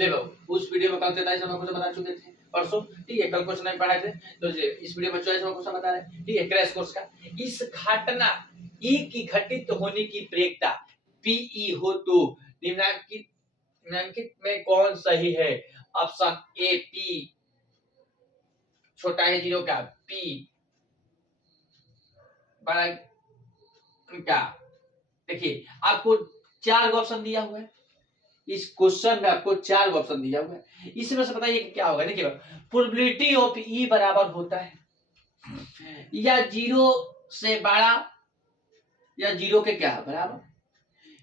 चलिए बाबू, उस वीडियो में कल 43 नंबर क्वेश्चन बता चुके थे परसों, ठीक है। कल क्वेश्चन नहीं पढ़ाए थे तो इस वीडियो में 44 नंबर क्वेश्चन बता रहे हैं, ठीक है, क्रैश कोर्स का। इस घटना ई की घटित होने की प्रेरिता पीई हो तो निम्नलिखित में कौन सही है? ऑप्शन ए पी छोटा है 0 का, पी बड़ा का। देखिए आपको 4 ऑप्शन दिया हुआ है, इस क्वेश्चन में आपको 4 ऑप्शन दिया हुआ है। इसमें से बताइए कि क्या होगा। देखिए प्रोबेबिलिटी ऑफ ई बराबर होता है या 0 से बड़ा या 0 के क्या बराबर,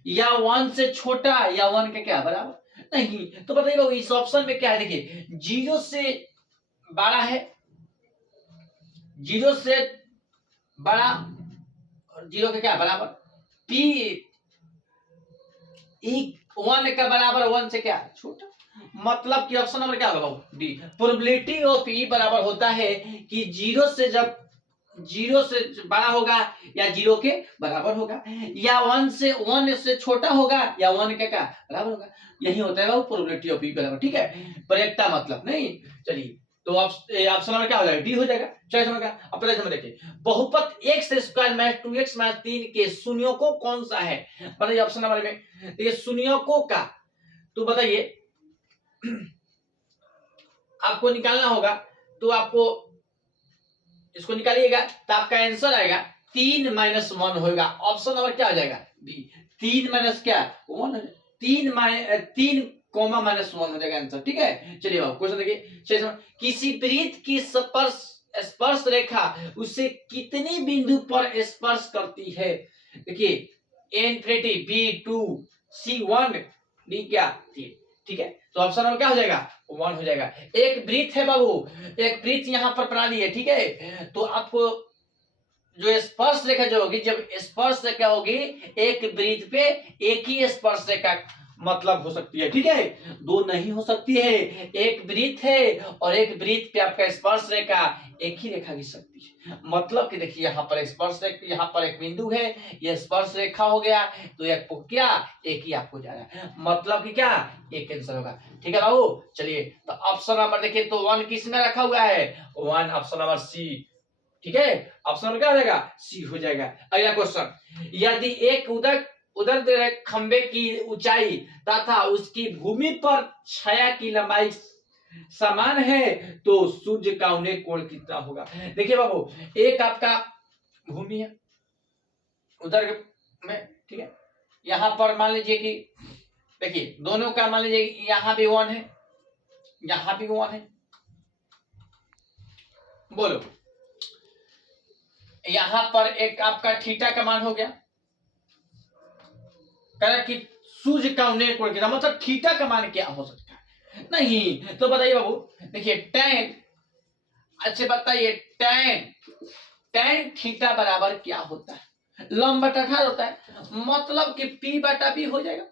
या 1 से छोटा या 1 के क्या बराबर। नहीं तो बताइए इस ऑप्शन में क्या है। देखिए 0 से बड़ा है, 0 से बड़ा और 0 के क्या बराबर, पी 1 का बराबर 1 से क्या छोटा। मतलब कि ऑप्शन नंबर क्या होगा डी। प्रोबेबिलिटी ऑफ ई बराबर होता है कि 0 से जब 0 से बड़ा होगा या 0 के बराबर होगा, या 1 से छोटा होगा या 1 के क्या बराबर होगा। यही होता है प्रोबेबिलिटी ऑफ ई बराबर, ठीक है, पर्याप्तता मतलब नहीं। चलिए तो ऑप्शन नंबर क्या हो जाएगा, डी हो जाएगा। चलिए समझ गया। अब पहले समझ देखिए, बहुपद x square minus 2x minus 3 के शून्यकों कौन सा है। बताइए ऑप्शन नंबर में देखिए शून्यकों का, तो बताइए आपको निकालना होगा, तो आपको इसको निकालिएगा तो आपका आंसर आएगा 3 माइनस 1 होगा। ऑप्शन नंबर क्या हो जाएगा, बी। 3 माइनस क्या 1, 3 कॉमा माइनस 1 हो जाएगा आंसर, ठीक है। चलिए बाबू क्वेश्चन देखिए, किसी वृत्त की स्पर्श रेखा उसे कितनी बिंदु पर स्पर्श करती है। देखिए इन्फिनिटी, B2, C1, डी क्या 3, ठीक है। तो ऑप्शन नंबर क्या हो जाएगा 1 हो जाएगा। एक वृत्त है बाबू, एक वृत्त यहाँ पर प्रणाली है, ठीक है। तो आपको जो स्पर्श रेखा जो होगी, जब स्पर्श रेखा होगी एक वृत्त पे एक ही स्पर्श रेखा मतलब हो सकती है, ठीक है, दो नहीं हो सकती है। एक वृत्त है और एक वृत्त पे आपका स्पर्श रेखा एक ही रेखा खींच सकती है। मतलब कि देखिए यहाँ पर स्पर्श रेखा, यहाँ पर एक बिंदु है, यह स्पर्श रेखा हो गया, तो एक क्या एक ही आपको जा रहा है, मतलब कि क्या एक आंसर होगा, ठीक है बाबू। चलिए तो ऑप्शन नंबर देखिए, तो 1 किस में रखा हुआ है, 1 ऑप्शन नंबर सी, ठीक है। ऑप्शन नंबर क्या हो जाएगा, सी हो जाएगा। अगला क्वेश्चन, यदि एक उधर खंबे की ऊंचाई तथा उसकी भूमि पर छाया की लंबाई समान है तो सूर्य का उन्हें कोण कितना होगा। देखिए बाबू, एक आपका भूमि है उधर में, ठीक है, यहां पर मान लीजिए कि देखिए दोनों का मान लीजिए यहां भी 1 है, यहां भी 1 है, बोलो यहां पर एक आपका थीटा का मान हो गया, कह कि सूर्य का उन्हें कोण कितना, मतलब थीटा का मान क्या हो सकता है। नहीं तो बताइए बाबू, देखिए tan, अच्छा बताइए tan थीटा बराबर क्या होता है, लंब बटा 18 होता है, मतलब कि p बटा b हो जाएगा,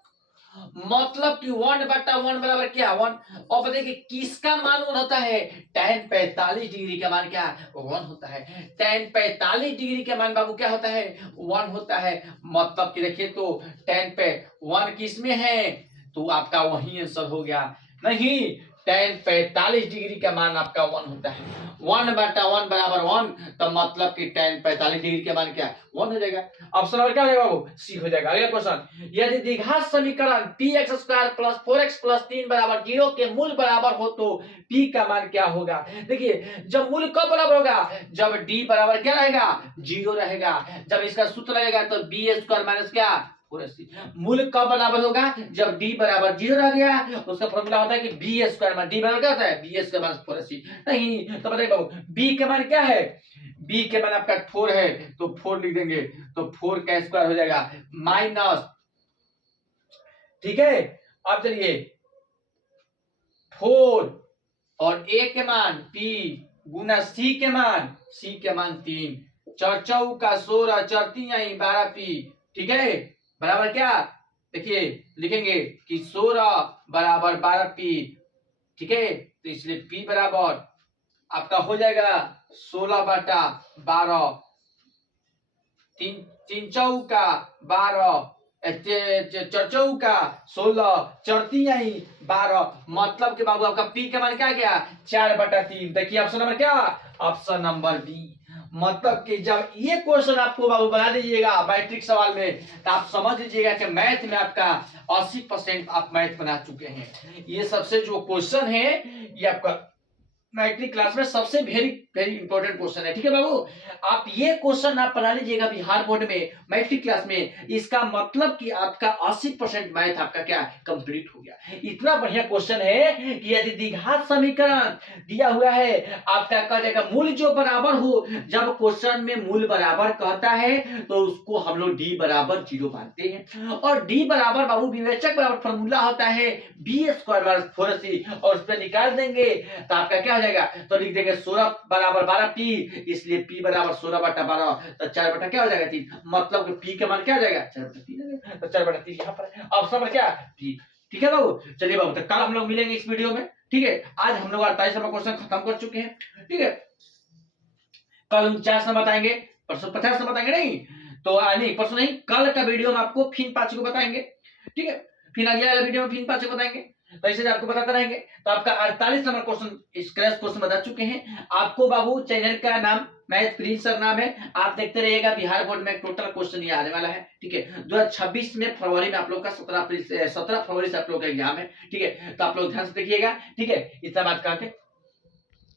मतलब कि 1/1 बराबर क्या 1। और देखिए किसका मान 1 होता है, tan 45 डिग्री का मान क्या 1 होता है। tan 45 डिग्री का मान बाबू क्या होता है 1 होता है, मतलब कि देखिए तो tan पे 1 किस में है, तो आपका वही आंसर हो गया। नहीं tan 45 डिग्री का मान आपका 1 होता है, 1/1 बराबर 1, तो मतलब कि tan 45 डिग्री का मान क्या 1 हो जाएगा। ऑप्शन नंबर क्या हो जाएगा बाबू, सी हो जाएगा। अगला क्वेश्चन, यदि द्विघात समीकरण px square plus 4x plus 3 बराबर 0 के मूल बराबर हो तो p का मान क्या होगा। देखिए जब मूल कब बराबर होगा, जब d बराबर क्या रहेगा 0 रहेगा, जब इसका सूत्र रहेगा तो b स्क्वायर माइनस क्या 4ac। मूल कब बराबर होगा, जब d बराबर 0 रह गया, उसका फॉर्मूला होता है कि b स्क्वायर माइनस d बराबर क्या होता है b स्क्वायर माइनस 4ac। नहीं तो बताइए बाबू b का मान क्या है, b के मान आपका 4 है तो 4 लिख देंगे, तो 4 का स्क्वायर हो जाएगा माइनस, ठीक है। अब चलिए 4 और a के मान p गुना c के मान 3, 4 चौका 16, 4 3 12p, ठीक है, बराबर क्या देखिए लिखेंगे कि 16 बराबर 12p, ठीक है। तो इसलिए p बराबर आपका हो जाएगा 16/12, 3 चौका 12 चौका 16, चौती आई 12, मतलब कि बाबू आपका पी का मान क्या गया 4/3। देखिए ऑप्शन नंबर क्या, ऑप्शन नंबर बी। मतलब कि जब ये क्वेश्चन आपको बाबू बना दीजिएगा मैट्रिक सवाल में, तो आप समझ लीजिएगा कि मैथ में आपका 80% आप मैथ बना चुके हैं। ये सबसे जो क्वेश्चन है ये आपका मैट्रिक क्लास में सबसे वेरी वेरी इंपॉर्टेंट क्वेश्चन है। ठीक है बाबू, आप ये क्वेश्चन आप पढ़ा लीजिएगा बिहार बोर्ड में मैट्रिक क्लास में, इसका मतलब कि आपका 80% मैथ आपका क्या कंप्लीट हो गया। इतना बढ़िया क्वेश्चन है कि यदि द्विघात समीकरण दिया हुआ है, आपका कह जाएगा मूल जो बराबर हो, जब क्वेश्चन में मूल बराबर कहता है तो उसको हम लोग डी बराबर 0 मानते हैं। और डी बराबर बाबू विवेचक बराबर फॉर्मूला होता है b² 4c, और उस पर निकाल देंगे तो आपका क्या हो जाएगा, तो लिख देंगे 16 बराबर 12 पी, इसलिए p बराबर 16/12, तो 4 बटा क्या हो जाएगा 3, मतलब कि p का मान क्या हो जाएगा 4/3, तो 4/3 यहाँ पर ऑप्शन नंबर क्या p। ठीक है बाबू, चलिए बाबू, तो कल हम लोग मिलेंगे इस वीडियो में। ठीक है, आज हम लोग 48 नंबर क्वेश्चन खत्म कर चुके हैं। ठीक है, कल 49 नंबर बताएंगे, परसों 50 नंबर बताएंगे, नहीं तो नहीं परसों नहीं, कल का वीडियो में आपको फिर 5 को बताएंगे। ठीक है, फिर अगले वाले वीडियो में फिर 5 को बताएंगे, तो ऐसे आपको बताते रहेंगे। तो आपका 48 नंबर क्वेश्चन स्क्रैच क्वेश्चन बता चुके हैं आपको बाबू। चैनल का नाम मैथ प्रिंस सर नाम है, आप देखते रहिएगा। बिहार बोर्ड में टोटल क्वेश्चन ये आने वाला है। ठीक है, 2026 में फरवरी में आप लोग का 17 फरवरी से आप लोग का एग्जाम है। ठीक है, तो आप लोग ध्यान से देखिएगा। ठीक है, इतना बात करके